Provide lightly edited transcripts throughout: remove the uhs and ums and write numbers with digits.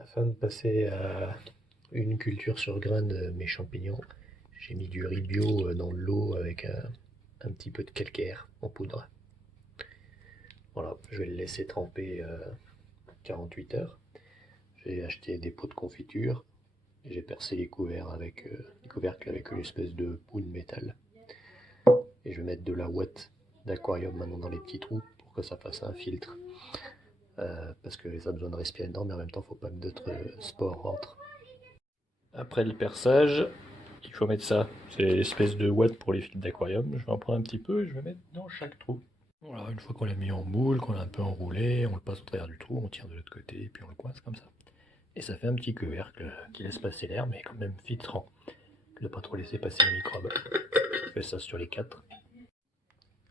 Afin de passer à une culture sur graines de mes champignons, j'ai mis du riz bio dans l'eau avec un petit peu de calcaire en poudre. Voilà, je vais le laisser tremper 48 heures. J'ai acheté des pots de confiture et j'ai percé les couvercles avec une espèce de bout de métal. Et je vais mettre de la ouate d'aquarium maintenant dans les petits trous pour que ça fasse un filtre. Parce que ça a besoin de respirer dedans, mais en même temps, faut pas que d'autres spores rentrent. Après le perçage, il faut mettre ça. C'est l'espèce de ouate pour les filtres d'aquarium. Je vais en prendre un petit peu et je vais mettre dans chaque trou. Voilà, une fois qu'on l'a mis en moule, qu'on l'a un peu enroulé, on le passe au travers du trou, on tire de l'autre côté et puis on le coince comme ça. Et ça fait un petit couvercle qui laisse passer l'air, mais quand même filtrant. Ne pas trop laisser passer les microbes. Je fais ça sur les 4.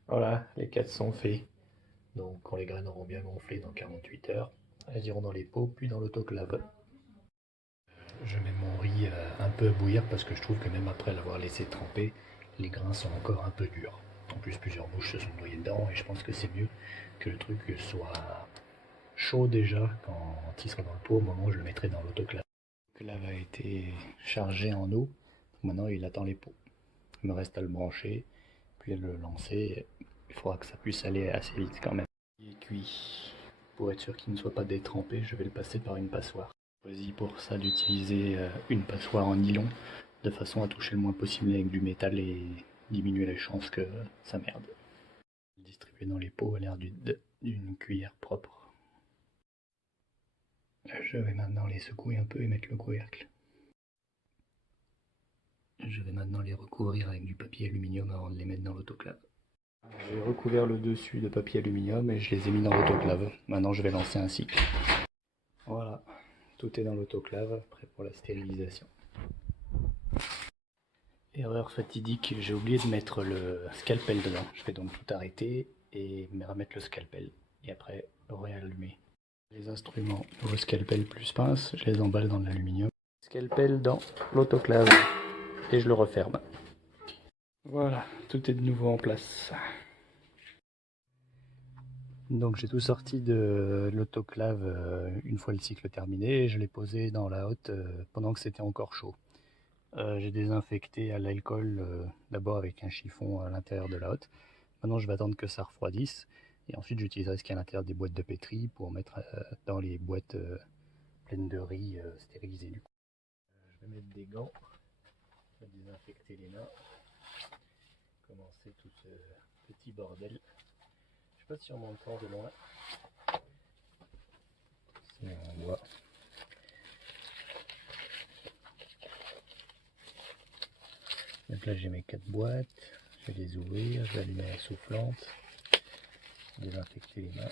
Voilà, les 4 sont faits. Donc quand les graines auront bien gonflé dans 48 heures, elles iront dans les pots puis dans l'autoclave. Je mets mon riz un peu à bouillir parce que je trouve que même après l'avoir laissé tremper, les grains sont encore un peu durs. En plus, plusieurs mouches se sont noyées dedans et je pense que c'est mieux que le truc soit chaud déjà quand il sera dans le pot au moment où je le mettrai dans l'autoclave. L'autoclave a été chargé en eau, maintenant il attend les pots. Il me reste à le brancher, puis à le lancer. Il faudra que ça puisse aller assez vite quand même. Il est cuit. Pour être sûr qu'il ne soit pas détrempé, je vais le passer par une passoire. J'ai choisi pour ça d'utiliser une passoire en nylon, de façon à toucher le moins possible avec du métal et diminuer les chances que ça merde. Distribuer dans les pots à l'air d'une cuillère propre. Je vais maintenant les secouer un peu et mettre le couvercle. Je vais maintenant les recouvrir avec du papier aluminium avant de les mettre dans l'autoclave. J'ai recouvert le dessus de papier aluminium et je les ai mis dans l'autoclave. Maintenant je vais lancer un cycle. Voilà, tout est dans l'autoclave, prêt pour la stérilisation. Erreur fatidique, j'ai oublié de mettre le scalpel dedans. Je vais donc tout arrêter et me remettre le scalpel. Et après, réallumer. Les instruments, le scalpel plus pince, je les emballe dans l'aluminium. Scalpel dans l'autoclave et je le referme. Voilà, tout est de nouveau en place. Donc j'ai tout sorti de l'autoclave une fois le cycle terminé et je l'ai posé dans la hotte pendant que c'était encore chaud. J'ai désinfecté à l'alcool d'abord avec un chiffon à l'intérieur de la hotte. Maintenant je vais attendre que ça refroidisse et ensuite j'utiliserai ce qu'il y a à l'intérieur des boîtes de pétri pour mettre dans les boîtes pleines de riz stérilisées du coup. Je vais mettre des gants, je vais désinfecter les mains, commencer tout ce petit bordel. Je sais pas si on m'entend de loin. Si on voit. Donc là j'ai mes 4 boîtes, je vais les ouvrir, je vais allumer la soufflante, désinfecter les mains.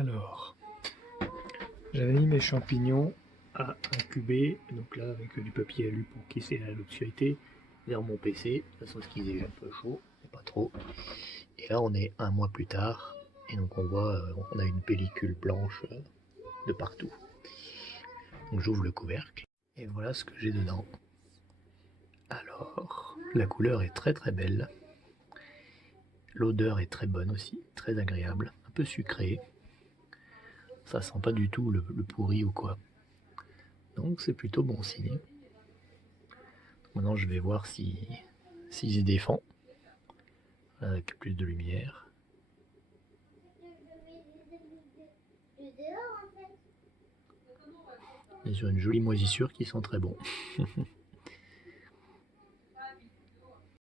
Alors, j'avais mis mes champignons à incuber, donc là avec du papier alu pour qu'ils aient l'obscurité, vers mon PC, de façon à ce qu'ils aient un peu chaud, mais pas trop. Et là on est un mois plus tard, et donc on voit, on a une pellicule blanche de partout. Donc j'ouvre le couvercle, et voilà ce que j'ai dedans. Alors, la couleur est très très belle. L'odeur est très bonne aussi, très agréable, un peu sucrée. Ça sent pas du tout le pourri ou quoi. Donc c'est plutôt bon signe. Maintenant je vais voir si se défend avec plus de lumière. Et sur une jolie moisissure qui sent très bon.